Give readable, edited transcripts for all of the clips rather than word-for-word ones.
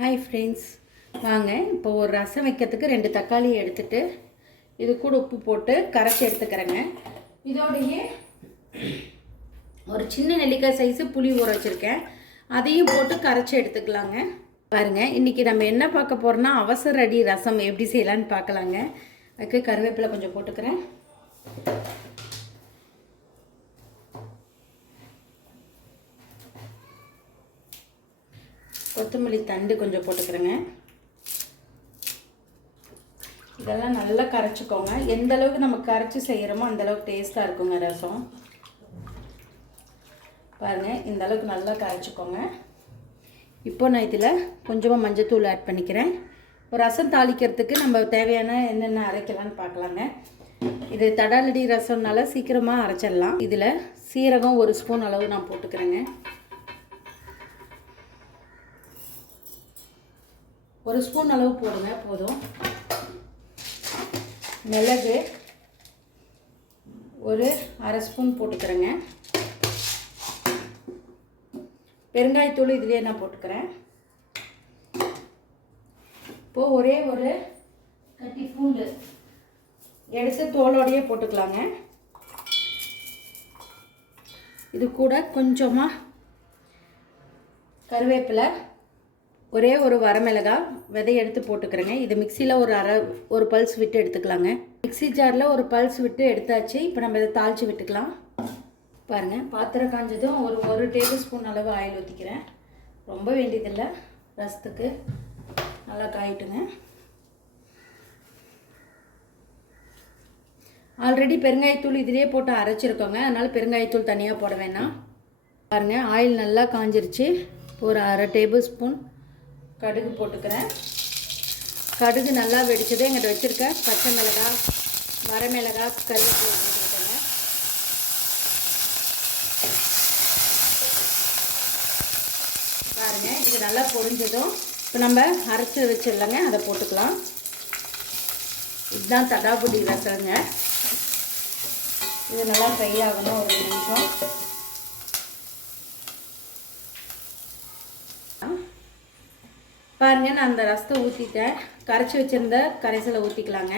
Hi friends, வாங்க இப்போ ஒரு ரசம் வைக்கிறதுக்கு 2 தக்காளி எடுத்துகிட்டு இது கூட உப்பு போட்டு கரைச்சி எடுத்துக்கிறேங்க. இதோடையே ஒரு சின்ன நெல்லிக்காய் சைஸு புளி ஊற வச்சுருக்கேன், அதையும் போட்டு கரைச்சி எடுத்துக்கலாங்க. பாருங்கள், இன்றைக்கி நம்ம என்ன பார்க்க போகிறோன்னா அவசர அடி ரசம் எப்படி செய்யலான்னு பார்க்கலாங்க. அதுக்கு கருவேப்பிலை கொஞ்சம் போட்டுக்கிறேன். கொத்தமல்லி தண்டு கொஞ்சம் போட்டுக்கிறேங்க. இதெல்லாம் நல்லா கரைச்சிக்கோங்க. எந்த அளவுக்கு நம்ம கரைச்சி செய்கிறோமோ அந்தளவுக்கு டேஸ்ட்டாக இருக்குங்க ரசம். பாருங்கள், இந்த அளவுக்கு நல்லா கரைச்சிக்கோங்க. இப்போ நான் இதில் கொஞ்சமாக மஞ்சத்தூள் ஆட் பண்ணிக்கிறேன். ஒரு ரசம் தாளிக்கிறதுக்கு நம்ம தேவையான என்னென்ன அரைக்கலான்னு பார்க்கலாங்க. இது தடாலடி ரசம்னால சீக்கிரமாக அரைச்சிடலாம். இதில் சீரகம் 1 ஸ்பூன் அளவு நான் போட்டுக்கிறேங்க. 1 ஸ்பூன் அளவு போடுங்க போதும். மிளகு ஒரு 1/2 ஸ்பூன் போட்டுக்கிறேங்க. பெருங்காயத்தூள் இதிலே நான் போட்டுக்கிறேன். இப்போது ஒரே ஒரு கட்டி பூண்டு எடுத்து தோலோடையே போட்டுக்கலாங்க. இது கூட கொஞ்சமாக கருவேப்பிலை, ஒரே ஒரு வரமிளகாய் விதை எடுத்து போட்டுக்கிறேங்க. இது மிக்சியில் ஒரு பல்ஸ் விட்டு எடுத்துக்கலாங்க. மிக்சி ஜாரில் ஒரு பல்ஸ் விட்டு எடுத்தாச்சு. இப்போ நம்ம இதை தாளித்து விட்டுக்கலாம். பாருங்கள், பாத்திரம் காஞ்சதும் ஒரு டேபிள் ஸ்பூன் அளவு ஆயில் ஊற்றிக்கிறேன். ரொம்ப வேண்டியதில்லை, ரசத்துக்கு நல்லா காயிட்டுங்க. ஆல்ரெடி பெருங்காயத்தூள் இதிலே போட்டு அரைச்சிருக்கோங்க, அதனால் பெருங்காயத்தூள் தனியாக போட வேணாம். பாருங்கள், ஆயில் நல்லா காஞ்சிருச்சு. ஒரு 1/2 டேபிள் ஸ்பூன் கடுகு போட்டுக்கிறேன். கடுகு நல்லா வெடிச்சது எங்கிட்ட வச்சுருக்க பச்சை மிளகாய், வரமிளகாய், கருவேப்பிலை போட்டுக்கிட்டேங்க. பாருங்கள், இது நல்லா பொரிஞ்சதும் இப்போ நம்ம அரைச்சி வச்சிடலாங்க, அதை போட்டுக்கலாம். இதுதான் தடாபுடி ரசங்க. இது நல்லா ஃப்ரை ஆகணும் ஒரு நிமிஷம். பாருங்கள், நான் அந்த ரசத்தை ஊற்றிட்டேன். கரைச்சி வச்சுருந்த கரைசலை ஊற்றிக்கலாங்க.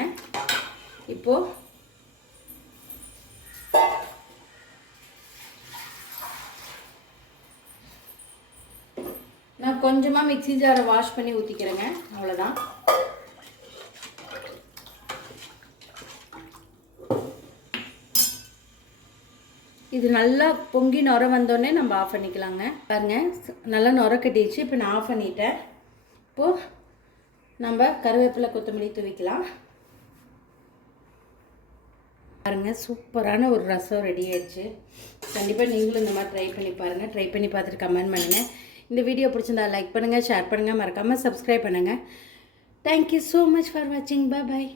இப்போது நான் கொஞ்சமாக மிக்ஸி ஜாரை வாஷ் பண்ணி ஊற்றிக்கிறேங்க. அவ்வளோதான். இது நல்லா பொங்கி நுர வந்தோடனே நம்ம ஆஃப் பண்ணிக்கலாங்க. பாருங்கள், நல்லா நுர கட்டிடுச்சு. இப்போ நான் ஆஃப் பண்ணிட்டேன். இப்போது நம்ம கருவேப்பிலை, கொத்தமல்லி தூவிக்கலாம். பாருங்கள், சூப்பரான ஒரு ரசம் ரெடி ஆயிடுச்சு. கண்டிப்பாக நீங்களும் இந்த மாதிரி ட்ரை பண்ணி பாருங்கள். ட்ரை பண்ணி பார்த்துட்டு கமெண்ட் பண்ணுங்கள். இந்த வீடியோ பிடிச்சிருந்தா லைக் பண்ணுங்கள், ஷேர் பண்ணுங்கள், மறக்காமல் சப்ஸ்கிரைப் பண்ணுங்கள். தேங்க்யூ ஸோ மச் ஃபார் வாட்சிங். பாய்.